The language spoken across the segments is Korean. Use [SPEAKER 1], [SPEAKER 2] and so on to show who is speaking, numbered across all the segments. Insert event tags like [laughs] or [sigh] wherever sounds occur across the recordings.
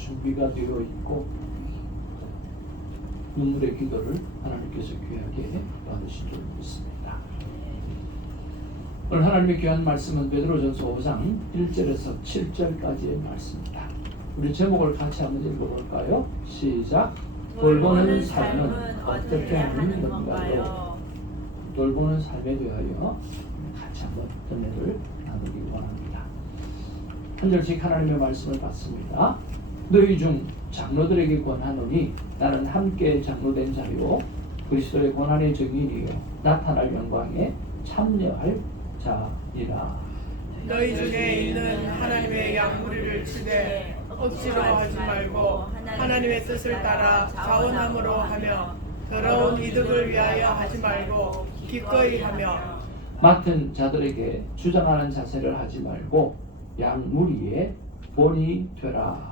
[SPEAKER 1] 준비가 되어 있고 눈물의 기도를 하나님께서 귀하게 받으신 줄 믿습니다. 오늘 하나님의 귀한 말씀은 베드로전서 5장 1절에서 7절까지의 말씀입니다. 우리 제목을 같이 한번 읽어볼까요? 시작. 돌보는 삶은 어떻게 하는 건가요? 돌보는 삶에 대하여 같이 한번 은혜를 나누기 원합니다. 한 절씩 하나님의 말씀을 받습니다. 너희 중 장로들에게 권하노니 나는 함께 장로된 자요 그리스도의 고난의 증인이요 나타날 영광에 참여할 자이라.
[SPEAKER 2] 너희 중에 있는 하나님의 양무리를 치되 억지로 하지 말고 하나님의 뜻을 따라 자원함으로 하며 더러운 이득을 위하여 하지 말고 기꺼이 하며
[SPEAKER 1] 맡은 자들에게 주장하는 자세를 하지 말고 양무리의 본이 되라.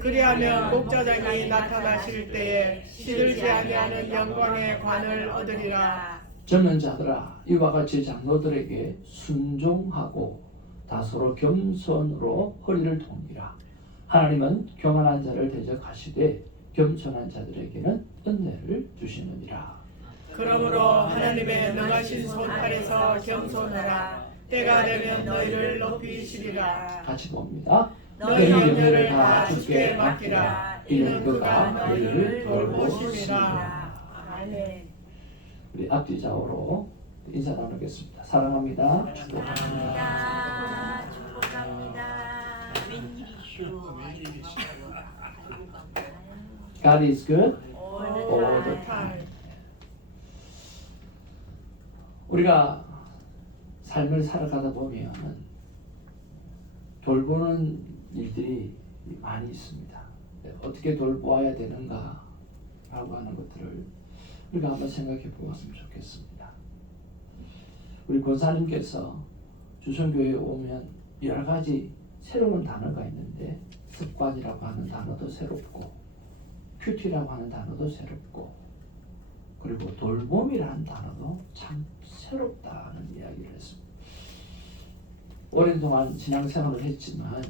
[SPEAKER 2] 그리하면 목자장이 나타나실 때에 시들지 아니하는 영광의 관을 얻으리라
[SPEAKER 1] 젊은 자들아 이와 같이 장로들에게 순종하고 다소로 겸손으로 허리를 동이라. 하나님은 교만한 자를 대적하시되 겸손한 자들에게는 은혜를 주시느니라.
[SPEAKER 2] 그러므로 하나님의 능하신 손 아래서 겸손하라 때가 되면 너희를 높이시리라
[SPEAKER 1] 같이 봅니다.
[SPEAKER 2] 너희 염려를 다 주께 맡기라 이는 그가 너희를 돌보심이라 아멘
[SPEAKER 1] 우리 앞뒤 좌우로 인사 나누겠습니다. 사랑합니다. 축복합니다.
[SPEAKER 3] 축복합니다. 웬일이쇼?
[SPEAKER 1] God is good
[SPEAKER 3] all the time.
[SPEAKER 1] 우리가 삶을 살아가다 보면 돌보는 일들이 많이 있습니다. 어떻게 돌보아야 되는가 라고 하는 것들을 우리가 한번 생각해 보았으면 좋겠습니다. 우리 권사님께서 주선교회에 오면 여러 가지 새로운 단어가 있는데 습관이라고 하는 단어도 새롭고 큐티라고 하는 단어도 새롭고 그리고 돌봄이라는 단어도 참 새롭다는 이야기를 했습니다. 오랜 동안 신앙생활을 했지만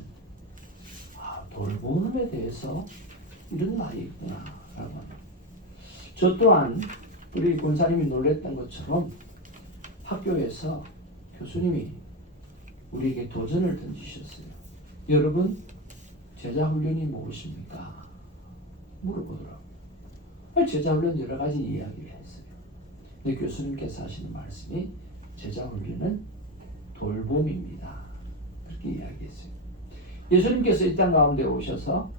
[SPEAKER 1] 아, 돌봄에 대해서 이런 말이 하는. 저 또한 우리 권사님이 놀랬던 것처럼 학교에서 교수님이 우리에게 도전을 던지셨어요. 여러분 제자 훈련이 무엇입니까? 물어보더라고요. 제자 훈련 여러 가지 이야기를 했어요. 근데 교수님께서 하시는 말씀이 제자 훈련은 돌봄입니다. 그렇게 이야기했어요. 예수님께서 이 땅 가운데 오셔서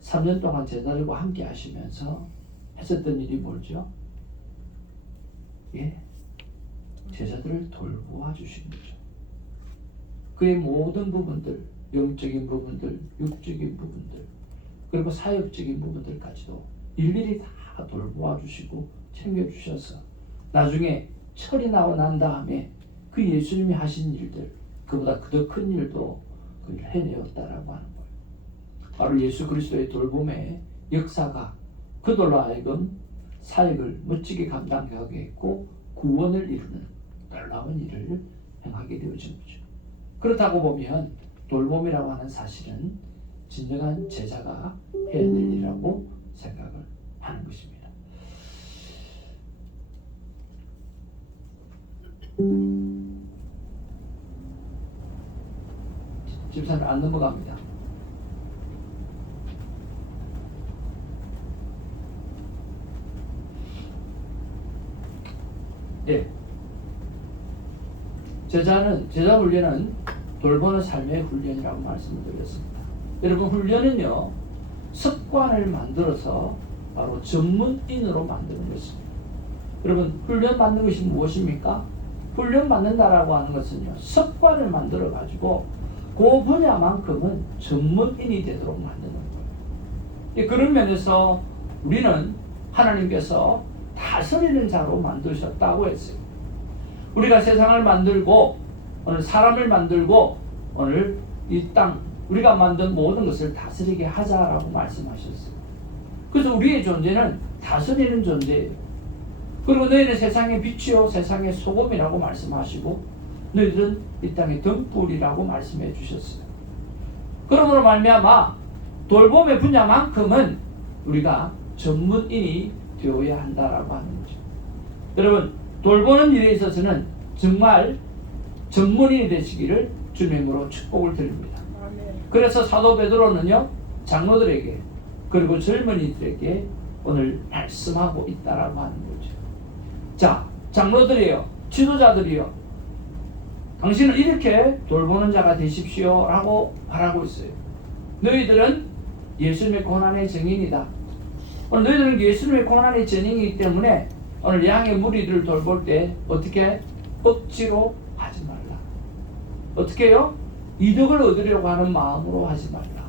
[SPEAKER 1] 3년 동안 제자들과 함께 하시면서 했었던 일이 뭐죠? 예. 제자들을 돌보아 주신 거죠. 그의 모든 부분들, 영적인 부분들, 육적인 부분들, 그리고 사역적인 부분들까지도 일일이 다 돌보아 주시고 챙겨 주셔서 나중에 철이 나고 난 다음에 그 예수님이 하신 일들, 그보다 더큰 일도 그걸 해내었다라고 하는 거예요. 바로 예수 그리스도의 돌봄의 역사가 그들로 하여금 사역을 멋지게 감당하게 했고 구원을 이루는 놀라운 일을 행하게 되어진 거죠. 그렇다고 보면 돌봄이라고 하는 사실은 진정한 제자가 해야 될 일이라고 생각을 하는 것입니다. 집사님 안 넘어갑니다. 예. 제자는 제자 훈련은 돌보는 삶의 훈련이라고 말씀을 드렸습니다. 여러분 훈련은요 습관을 만들어서 바로 전문인으로 만드는 것입니다. 여러분 훈련 받는 것이 무엇입니까? 훈련 받는다라고 하는 것은요 습관을 만들어 가지고 그 분야만큼은 전문인이 되도록 만드는 거예요. 예, 그런 면에서 우리는 하나님께서 다스리는 자로 만드셨다고 했어요. 우리가 세상을 만들고 오늘 사람을 만들고 오늘 이 땅 우리가 만든 모든 것을 다스리게 하자라고 말씀하셨어요. 그래서 우리의 존재는 다스리는 존재예요. 그리고 너희는 세상의 빛이요 세상의 소금이라고 말씀하시고 너희들은 이 땅의 등불이라고 말씀해 주셨어요. 그러므로 말미암아 돌봄의 분야만큼은 우리가 전문인이 되어야 한다라고 하는 거죠. 여러분 돌보는 일에 있어서는 정말 전문인이 되시기를 주님으로 축복을 드립니다. 그래서 사도 베드로는요 장로들에게 그리고 젊은이들에게 오늘 말씀하고 있다라고 하는 거죠. 자 장로들이요 지도자들이요 당신은 이렇게 돌보는 자가 되십시오 라고 말하고 있어요. 너희들은 예수님의 고난의 증인이다. 오늘 너희들은 예수님의 고난의 증인이기 때문에 오늘 양의 무리들을 돌볼 때 어떻게 억지로 하지 말라. 어떻게 요? 이득을 얻으려고 하는 마음으로 하지 말라.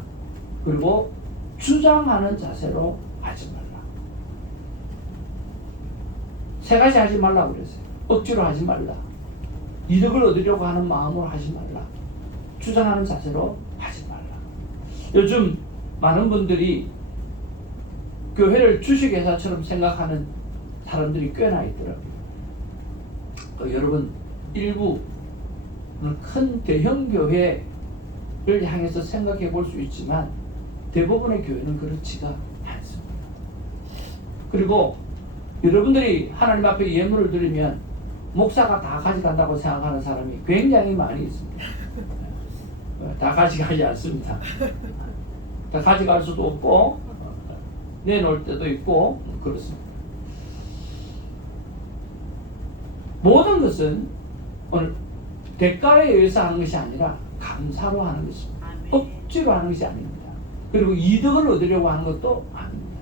[SPEAKER 1] 그리고 주장하는 자세로 하지 말라. 세 가지 하지 말라고 그랬어요. 억지로 하지 말라. 이득을 얻으려고 하는 마음으로 하지 말라. 주장하는 자세로 하지 말라. 요즘 많은 분들이 교회를 주식회사처럼 생각하는 사람들이 꽤나 있더라고요. 어, 여러분, 일부 큰 대형 교회를 향해서 생각해 볼 수 있지만 대부분의 교회는 그렇지가 않습니다. 그리고 여러분들이 하나님 앞에 예물을 드리면 목사가 다 가져간다고 생각하는 사람이 굉장히 많이 있습니다. 어, 다 가져가지 않습니다. 다 가져갈 수도 없고 어, 내놓을 때도 있고 그렇습니다. 모든 것은 오늘 대가에 의해서 하는 것이 아니라 감사로 하는 것입니다. 억지로 하는 것이 아닙니다. 그리고 이득을 얻으려고 하는 것도 아닙니다.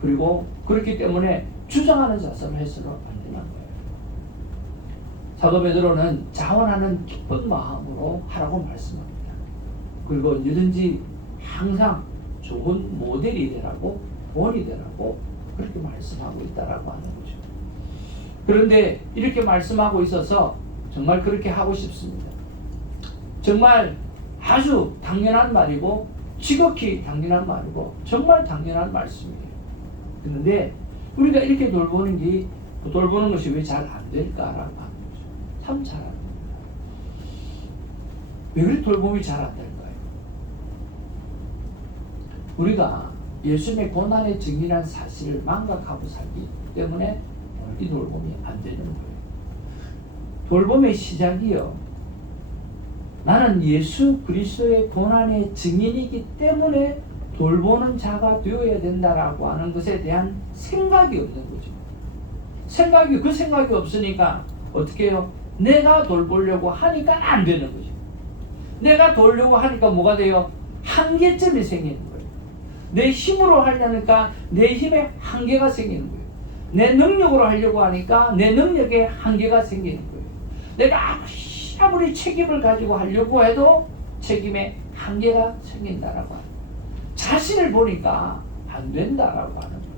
[SPEAKER 1] 그리고 그렇기 때문에 주장하는 자세로 해서는 안 되는 거예요. 사도 베드로는 자원하는 기쁜 마음으로 하라고 말씀합니다. 그리고 언제든지 항상 좋은 모델이 되라고 본이 되라고 그렇게 말씀하고 있다라고 하는 거죠. 그런데 이렇게 말씀하고 있어서 정말 그렇게 하고 싶습니다. 정말 아주 당연한 말이고 지극히 당연한 말이고 정말 당연한 말씀이에요. 그런데 우리가 이렇게 돌보는 게 돌보는 것이 왜 잘 안 될까라고 참잘안 됩니다. 왜 돌봄이 잘 안 될까요? 우리가 예수님의 고난의 증인한 사실을 망각하고 살기 때문에 이 돌봄이 안 되는 거예요. 돌봄의 시작이요. 나는 예수 그리스도의 고난의 증인이기 때문에 돌보는 자가 되어야 된다라고 하는 것에 대한 생각이 없는 거죠. 생각이 그 생각이 없으니까 어떻게 해요? 내가 돌보려고 하니까 안 되는 거죠. 내가 돌려고 하니까 뭐가 돼요? 한계점이 생기는 거예요. 내 힘으로 하려니까 내 힘에 한계가 생기는 거예요. 내 능력으로 하려고 하니까 내 능력에 한계가 생기는 거예요. 내가 아무리 책임을 가지고 하려고 해도 책임에 한계가 생긴다라고 하는 거예요. 자신을 보니까 안 된다라고 하는 거죠.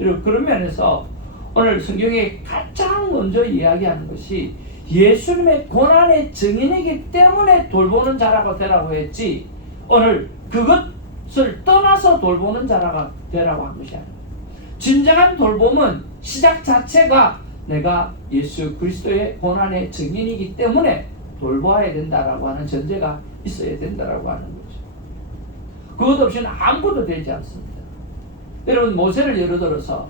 [SPEAKER 1] 여러분 그런 면에서 오늘 성경에 가장 먼저 이야기하는 것이 예수님의 고난의 증인이기 때문에 돌보는 자라고 되라고 했지 오늘 그것을 떠나서 돌보는 자라가 되라고 한 것이 아닙니다. 진정한 돌봄은 시작 자체가 내가 예수 그리스도의 고난의 증인이기 때문에 돌보아야 된다라고 하는 전제가 있어야 된다라고 하는 거죠. 그것 없이는 아무것도 되지 않습니다. 여러분 모세를 예를 들어서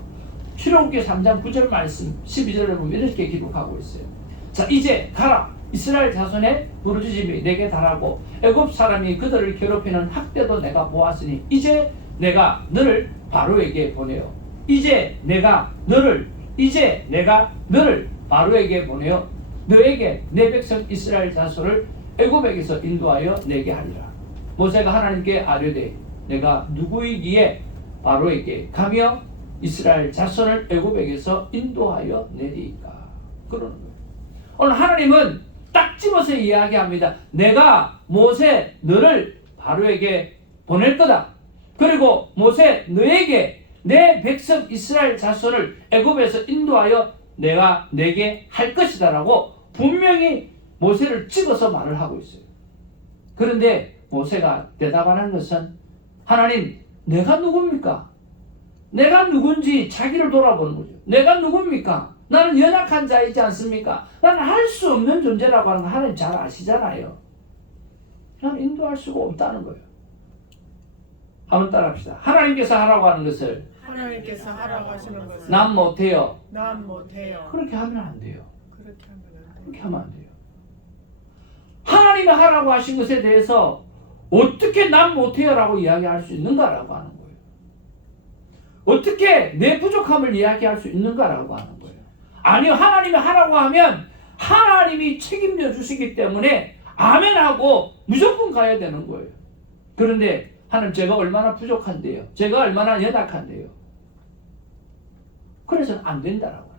[SPEAKER 1] 출애굽기 3장 9절 말씀 12절에 보면 이렇게 기록하고 있어요. 자 이제 가라 이스라엘 자손의 부르짖음이 내게 달하고 애굽 사람이 그들을 괴롭히는 학대도 내가 보았으니 이제 내가 너를 바로에게 보내요. 이제 내가 너를 이제 내가 너를 바로에게 보내어 너에게 내 백성 이스라엘 자손을 애굽에게서 인도하여 내게 하리라. 모세가 하나님께 아뢰되 내가 누구이기에 바로에게 가며 이스라엘 자손을 애굽에게서 인도하여 내리까 그러는 거예요. 오늘 하나님은 딱 집어서 이야기합니다. 내가 모세 너를 바로에게 보낼 거다. 그리고 모세 너에게 내 백성 이스라엘 자손을 애굽에서 인도하여 내가 내게 할 것이다라고 분명히 모세를 찍어서 말을 하고 있어요. 그런데 모세가 대답하는 것은 하나님 내가 누굽니까? 내가 누군지 자기를 돌아보는 거죠. 내가 누굽니까? 나는 연약한 자이지 않습니까? 나는 할 수 없는 존재라고 하는 거 하나님 잘 아시잖아요. 그냥 인도할 수가 없다는 거예요. 한번 따라합시다. 하나님께서 하라고 하는 것을
[SPEAKER 2] 하나님께서 하라고 하시는 것은
[SPEAKER 1] 난 못해요.
[SPEAKER 2] 난 못해요.
[SPEAKER 1] 그렇게 하면 안 돼요.
[SPEAKER 2] 그렇게 하면 안 돼요.
[SPEAKER 1] 그렇게 하면 안 돼요. 하나님이 하라고 하신 것에 대해서 어떻게 난 못해요라고 이야기할 수 있는가라고 하는 거예요. 어떻게 내 부족함을 이야기할 수 있는가라고 하는 거예요. 아니요, 하나님이 하라고 하면 하나님이 책임져 주시기 때문에 아멘하고 무조건 가야 되는 거예요. 그런데 하나님 제가 얼마나 부족한데요. 제가 얼마나 연약한데요. 그래서는 안 된다라고.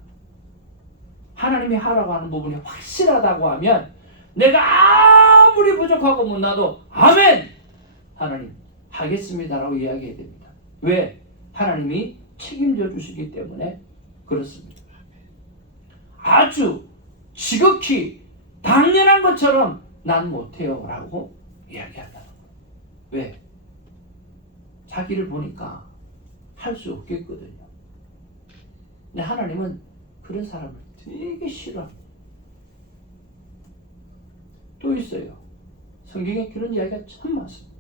[SPEAKER 1] 하나님이 하라고 하는 부분이 확실하다고 하면 내가 아무리 부족하고 못나도 아멘 하나님 하겠습니다라고 이야기해야 됩니다. 왜? 하나님이 책임져 주시기 때문에 그렇습니다. 아주 지극히 당연한 것처럼 난 못해요 라고 이야기한다는 거예요. 왜? 자기를 보니까 할 수 없겠거든요. 근데 하나님은 그런 사람을 되게 싫어합니다. 또 있어요. 성경에 그런 이야기가 참 많습니다.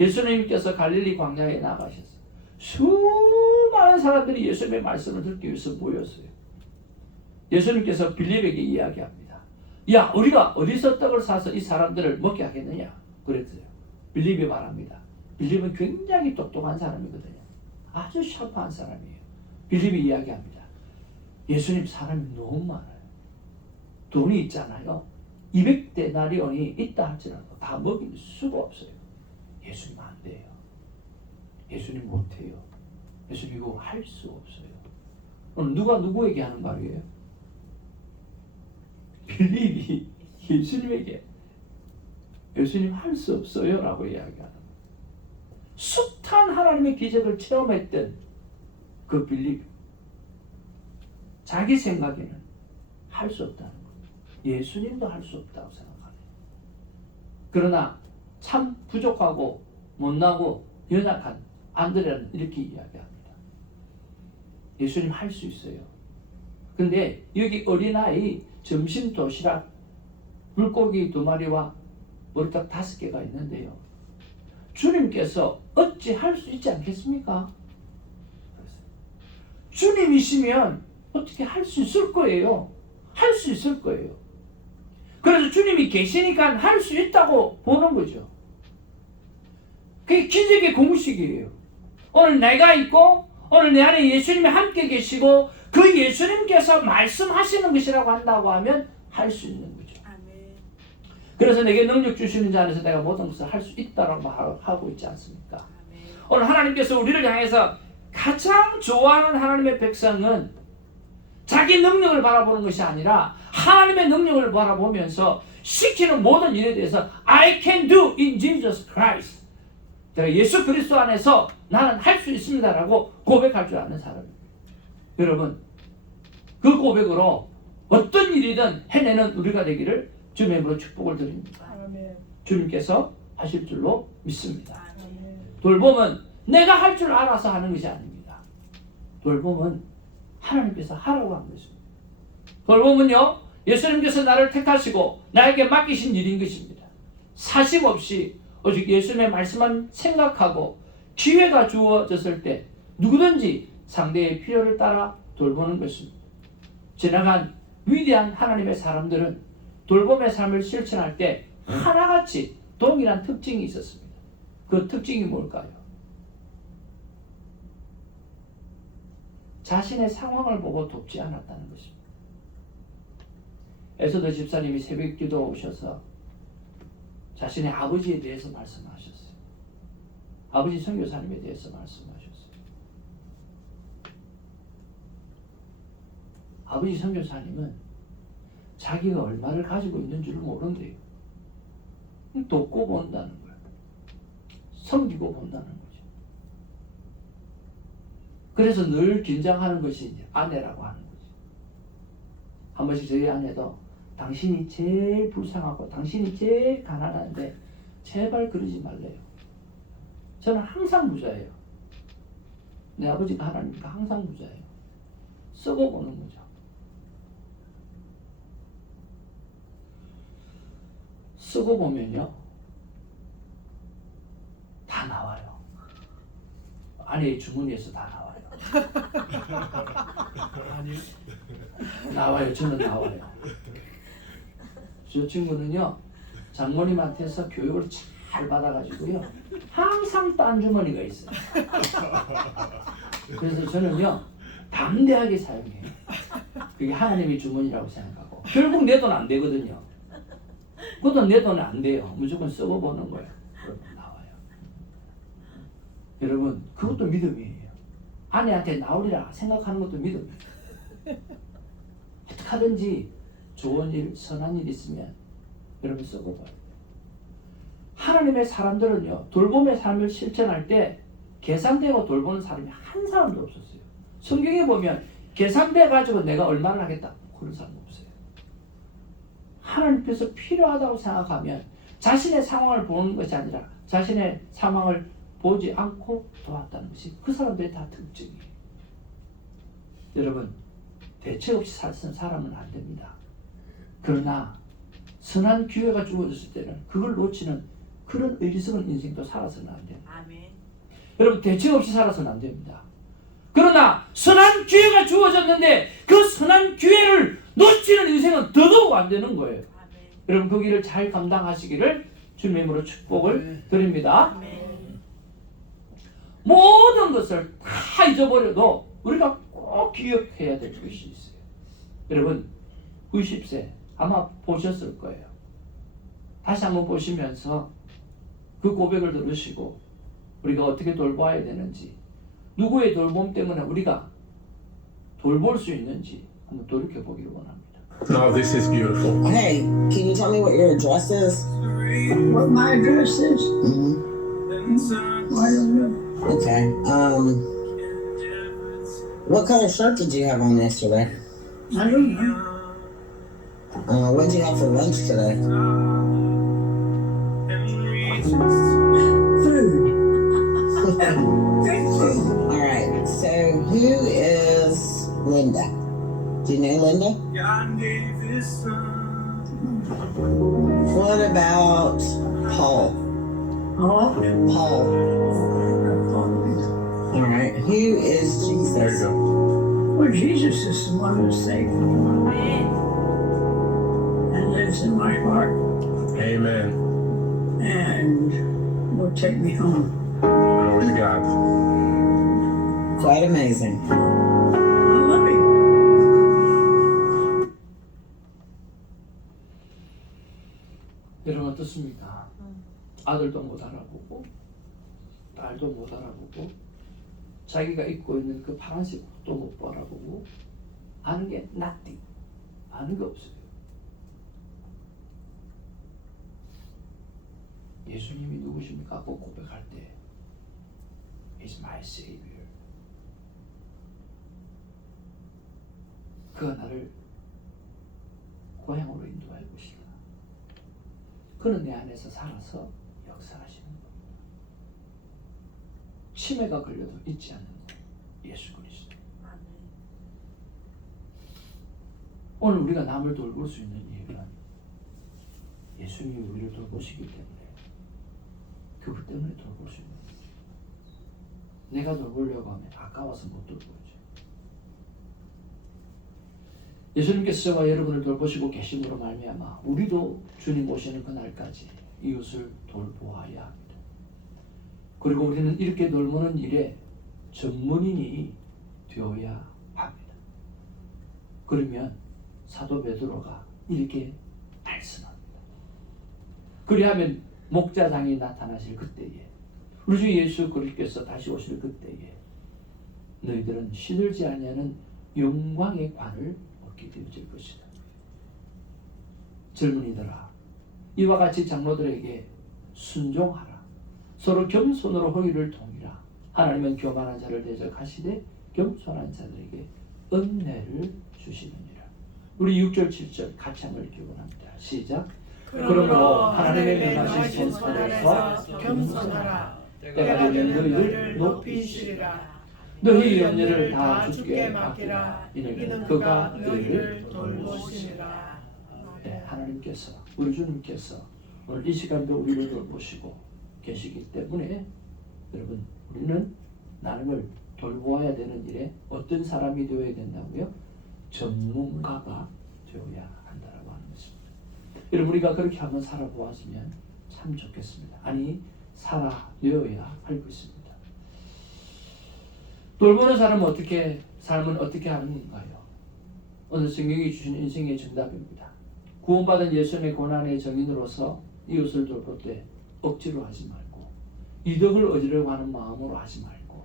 [SPEAKER 1] 예수님께서 갈릴리 광야에 나가셨어요. 수많은 사람들이 예수님의 말씀을 듣기 위해서 모였어요. 예수님께서 빌립에게 이야기합니다. 야, 우리가 어디서 떡을 사서 이 사람들을 먹게 하겠느냐? 그랬어요. 빌립이 말합니다. 빌립은 굉장히 똑똑한 사람이거든요. 아주 샤프한 사람이에요. 빌립이 이야기합니다. 예수님 사람이 너무 많아요. 돈이 있잖아요. 200데나리온이 있다 할지라도 다 먹일 수가 없어요. 예수님 안 돼요. 예수님 못해요. 예수님 이거 할 수 없어요. 오늘 누가 누구에게 하는 말이에요? 빌립이 [laughs] 예수님에게 예수님 할 수 없어요 라고 이야기하는. 숱한 하나님의 기적을 체험했던 그 빌립 자기 생각에는 할 수 없다는 거예요. 예수님도 할 수 없다고 생각하네요. 그러나 참 부족하고 못나고 연약한 안드레는 이렇게 이야기합니다. 예수님 할 수 있어요. 근데 여기 어린아이 점심 도시락 물고기 두 마리와 머리떡 다섯 개가 있는데요. 주님께서 어찌 할 수 있지 않겠습니까? 주님이시면 어떻게 할 수 있을 거예요. 할 수 있을 거예요. 그래서 주님이 계시니까 할 수 있다고 보는 거죠. 그게 기적의 공식이에요. 오늘 내가 있고 오늘 내 안에 예수님이 함께 계시고 그 예수님께서 말씀하시는 것이라고 한다고 하면 할 수 있는 거죠. 그래서 내게 능력 주시는 자 안에서 내가 모든 것을 할 수 있다라고 하고 있지 않습니까? 오늘 하나님께서 우리를 향해서 가장 좋아하는 하나님의 백성은 자기 능력을 바라보는 것이 아니라 하나님의 능력을 바라보면서 시키는 모든 일에 대해서 I can do in Jesus Christ. 제가 예수 그리스도 안에서 나는 할 수 있습니다라고 고백할 줄 아는 사람입니다. 여러분, 그 고백으로 어떤 일이든 해내는 우리가 되기를 주님의 이름으로 축복을 드립니다. 주님께서 하실 줄로 믿습니다. 돌봄은 내가 할 줄 알아서 하는 것이 아닙니다. 돌봄은 하나님께서 하라고 한 것입니다. 돌봄은요, 예수님께서 나를 택하시고 나에게 맡기신 일인 것입니다. 사심 없이 오직 예수님의 말씀만 생각하고 기회가 주어졌을 때 누구든지 상대의 필요를 따라 돌보는 것입니다. 지나간 위대한 하나님의 사람들은 돌봄의 삶을 실천할 때 하나같이 동일한 특징이 있었습니다. 그 특징이 뭘까요? 자신의 상황을 보고 돕지 않았다는 것입니다. 에서도 집사님이 새벽 기도 오셔서 자신의 아버지에 대해서 말씀하셨어요. 아버지 선교사님에 대해서 말씀하셨어요. 아버지 선교사님은 자기가 얼마를 가지고 있는 줄 모른대요. 돕고 본다는 거예요. 섬기고 본다는 거죠. 그래서 늘 긴장하는 것이 이제 아내라고 하는 거죠. 한 번씩 저희 아내도 당신이 제일 불쌍하고 당신이 제일 가난한데 제발 그러지 말래요. 저는 항상 부자예요. 내 아버지가 하나님이니까 항상 부자예요. 쓰고 보는 거죠. 쓰고 보면요. 다 나와요. 아내의 주머니에서 다 나와요.
[SPEAKER 2] 아니
[SPEAKER 1] 나와요. 저는 나와요. 저 친구는요 장모님한테서 교육을 잘 받아가지고요 항상 딴 주머니가 있어요. 그래서 저는요 담대하게 사용해요. 그게 하나님의 주머니라고 생각하고 결국 내 돈 안 되거든요. 그것도 내 돈은 안 돼요. 무조건 쓰고 보는 거예요. 그러면 나와요. 여러분 그것도 믿음이에요. 아내한테 나오리라 생각하는 것도 믿음이에요. 어떻게 하든지 좋은 일, 선한 일 있으면 여러분 쓰고 봐요. 하나님의 사람들은요 돌봄의 삶을 실천할 때 계산되고 돌보는 사람이 한 사람도 없었어요. 성경에 보면 계산돼 가지고 내가 얼마를 하겠다 그런 사람 없어요. 하나님께서 필요하다고 생각하면 자신의 상황을 보는 것이 아니라 자신의 상황을 보지 않고 도왔다는 것이 그 사람들의 다 특징이에요. 여러분 대책 없이 살 사람은 안 됩니다. 그러나 선한 기회가 주어졌을 때는 그걸 놓치는 그런 의리스러운 인생도 살아서는 안 돼요.
[SPEAKER 3] 아멘.
[SPEAKER 1] 여러분 대책 없이 살아서는 안 됩니다. 그러나 선한 기회가 주어졌는데 그 선한 기회를 놓치는 인생은 더더욱 안 되는 거예요.
[SPEAKER 3] 아멘.
[SPEAKER 1] 여러분 그 길을 잘 감당하시기를 주님의 이름으로 축복을 드립니다.
[SPEAKER 3] 아멘.
[SPEAKER 1] 모든 것을 다 잊어버려도 우리가 꼭 기억해야 될 것이 있어요. 여러분 90세 아마 보셨을 거예요. 다시 한번 보시면서 그 고백을 들으시고 우리가 어떻게 돌봐야 되는지 누구의 돌봄 때문에 우리가 돌볼 수 있는지 한번 돌이켜 보기를 원합니다.
[SPEAKER 4] No, this is beautiful.
[SPEAKER 5] Hey, can you tell me what your address is?
[SPEAKER 6] What my address is?
[SPEAKER 5] hmm
[SPEAKER 6] I don't know.
[SPEAKER 5] Okay. Um, what color shirt did you have on yesterday?
[SPEAKER 6] I don't know.
[SPEAKER 5] Uh, what did you have for lunch today? All right. So who is Linda? Do you know Linda? What about Paul?
[SPEAKER 6] Oh,
[SPEAKER 5] Paul. All right. Who is
[SPEAKER 4] There you
[SPEAKER 5] Jesus?
[SPEAKER 4] go.
[SPEAKER 6] well, Jesus is the one who saved me and lives in my heart
[SPEAKER 4] Amen.
[SPEAKER 6] and will take me home.
[SPEAKER 5] Quite amazing.
[SPEAKER 6] I love him.
[SPEAKER 1] 여러분 어떻습니까? 아들도 못 알아보고 딸도 못 알아보고 자기가 입고 있는 그 파란색 옷도 못 알아보고 아는 게 nothing 아는 게 없어요. 예수님이 누구십니까? 꼭 고백할 때 He's my Savior. 그가 나를 고향으로 인도할 것이다. 그는 내 안에서 살아서 역사하시는 겁니다. 치매가 걸려도 잊지 않는 것. 예수 그리스도. 오늘 우리가 남을 돌볼 수 있는 이유는 예수님이 우리를 돌보시기 때문에 그것 때문에 돌볼 수 있는. 내가 돌보려고 하면 아까워서 못 돌보죠. 예수님께서 여러분을 돌보시고 계심으로 말미암아 우리도 주님 오시는 그날까지 이웃을 돌보아야 합니다. 그리고 우리는 이렇게 돌보는 일에 전문인이 되어야 합니다. 그러면 사도 베드로가 이렇게 말씀합니다. 그리하면 목자장이 나타나실 그때에 우리 주 예수 그리스도께서 다시 오실 그때에 너희들은 시들지 아니하는 영광의 관을 얻게 되어질 것이다. 젊은이들아 이와 같이 장로들에게 순종하라. 서로 겸손으로 허리를 동이라. 하나님은 교만한 자를 대적하시되 겸손한 자들에게 은혜를 주시느니라. 우리 6절 7절 같이 한번 읽기 원합니다. 시작.
[SPEAKER 2] 그러므로 하나님의 명하신 손안에서 겸손하라 때가 되면 너희를 높이시리라
[SPEAKER 1] 너희 염려를 다 주께 맡기라. 이는
[SPEAKER 2] 이는
[SPEAKER 1] 그가 너희를
[SPEAKER 2] 돌보시리라
[SPEAKER 1] 네, 하나님께서 우리 주님께서 오늘 이 시간도 우리를 돌보시고 계시기 때문에 여러분 우리는 나를 돌보아야 되는 일에 어떤 사람이 되어야 된다고요? 전문가가 되어야 한다라고 하는 것입니다. 여러분 우리가 그렇게 한번 살아보았으면 참 좋겠습니다. 아니 살아내어야 할 것입니다. 돌보는 사람은 어떻게 삶은 어떻게 하는 건가요? 오늘 성경이 주신 인생의 정답입니다. 구원받은 예수님의 고난의 정인으로서 이웃을 돌볼 때 억지로 하지 말고 이득을 얻으려고 하는 마음으로 하지 말고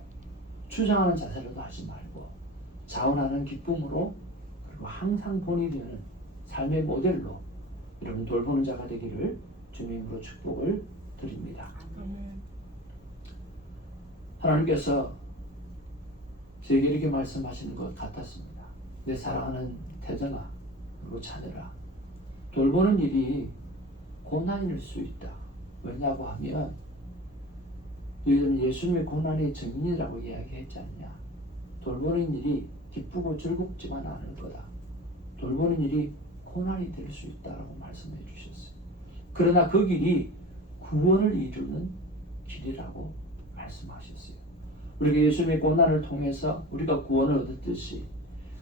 [SPEAKER 1] 주장하는 자세로도 하지 말고 자원하는 기쁨으로 그리고 항상 본이 되는 삶의 모델로 여러분 돌보는 자가 되기를 주님으로 축복을 드립니다. 하나님께서 저에게 이렇게 말씀하시는 것 같았습니다. 내 사랑하는 태정아 그리고 자녀라 돌보는 일이 고난일 수 있다. 왜냐고 하면 너희들은 예수님의 고난의 증인이라고 이야기했지 않냐. 돌보는 일이 기쁘고 즐겁지만 않을 거다. 돌보는 일이 고난이 될 수 있다라고 말씀해 주셨어요. 그러나 그 길이 구원을 이루는 길이라고 말씀하셨어요. 우리가 예수님의 고난을 통해서 우리가 구원을 얻었듯이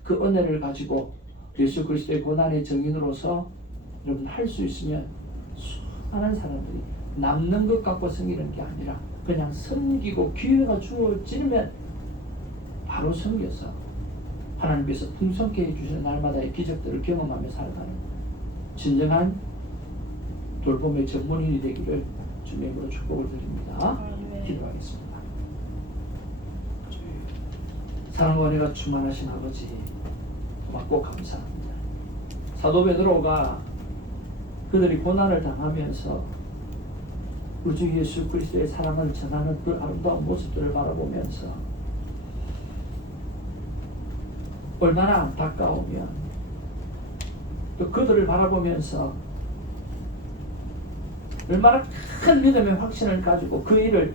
[SPEAKER 1] 그 은혜를 가지고 예수 그리스도의 고난의 증인으로서 여러분 할 수 있으면 수많은 사람들이 남는 것 갖고 섬기는 게 아니라 그냥 섬기고 기회가 주어지면 바로 섬겨서 하나님께서 풍성케 해주시는 날마다의 기적들을 경험하며 살아가는 진정한 돌봄의 전문인이 되기를 주님으로 축복을 드립니다. 기도하겠습니다. 사랑과 은혜가 충만하신 아버지 고맙고 감사합니다. 사도 베드로가 그들이 고난을 당하면서 우주 예수 그리스도의 사랑을 전하는 그 아름다운 모습들을 바라보면서 얼마나 안타까우면 또 그들을 바라보면서 얼마나 큰 믿음의 확신을 가지고 그 일을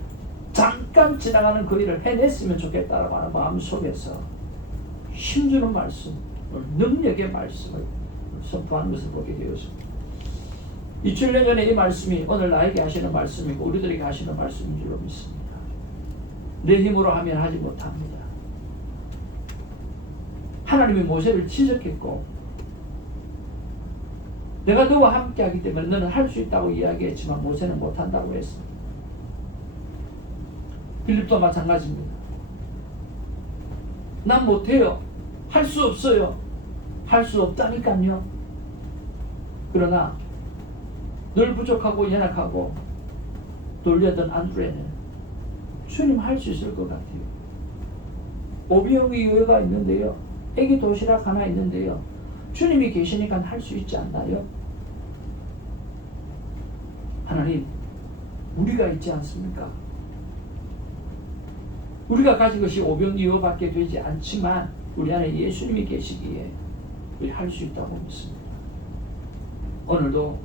[SPEAKER 1] 잠깐 지나가는 그 일을 해냈으면 좋겠다라고 하는 마음 속에서 힘주는 말씀, 능력의 말씀을 선포하는 것을 보게 되었습니다. 2000년 전에 이 말씀이 오늘 나에게 하시는 말씀이고 우리들에게 하시는 말씀인 줄로 믿습니다. 내 힘으로 하면 하지 못합니다. 하나님이 모세를 지적했고 내가 너와 함께 하기 때문에 너는 할 수 있다고 이야기했지만 모세는 못한다고 했습니다. 빌립도 마찬가지입니다. 난 못해요. 할 수 없어요. 할 수 없다니까요. 그러나 늘 부족하고 연약하고 돌려던 안드레는 주님 할 수 있을 것 같아요. 오비영의 여가 있는데요. 애기 도시락 하나 있는데요. 주님이 계시니까 할 수 있지 않나요? 하나님, 우리가 있지 않습니까? 우리가 가진 것이 오병이어밖에 되지 않지만 우리 안에 예수님이 계시기에 우리 할 수 있다고 믿습니다. 오늘도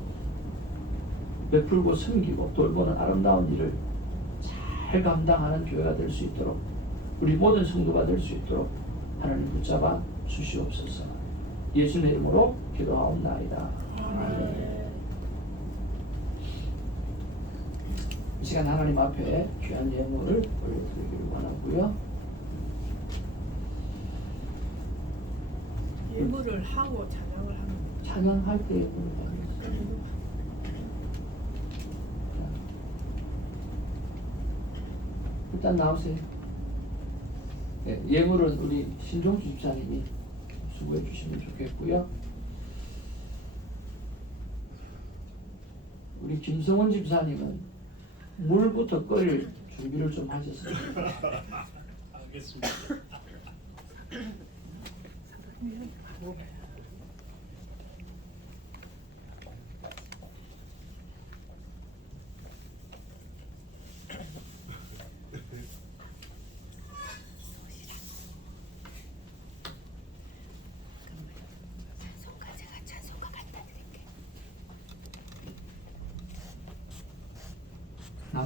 [SPEAKER 1] 베풀고 섬기고 돌보는 아름다운 일을 잘 감당하는 교회가 될 수 있도록 우리 모든 성도가 될 수 있도록 하나님 붙잡아 주시옵소서. 예수의 이름으로 기도하옵나이다. 아멘. 이 시간 하나님 앞에 귀한 예물을 올려드리기를 원하고요.
[SPEAKER 2] 예물을 하고 찬양을 하는
[SPEAKER 1] 찬양할 때 예물을 드리겠습니다. 일단 나오세요. 네, 예물은 우리 신종수 집사님이 수고해 주시면 좋겠고요. 우리 김성원 집사님은 물부터 끓일 준비를 좀 하셨어요. [laughs] 남 [laughs]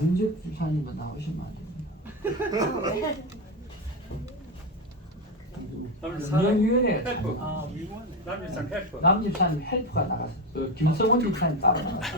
[SPEAKER 1] 인적 집사님은 나오시면 안 됩니다. 연명위원회
[SPEAKER 7] 아, 남일상 헬프.
[SPEAKER 1] 남 집사님 헬프가 나갔어. 그 김성원 집사님 따로 나갔어.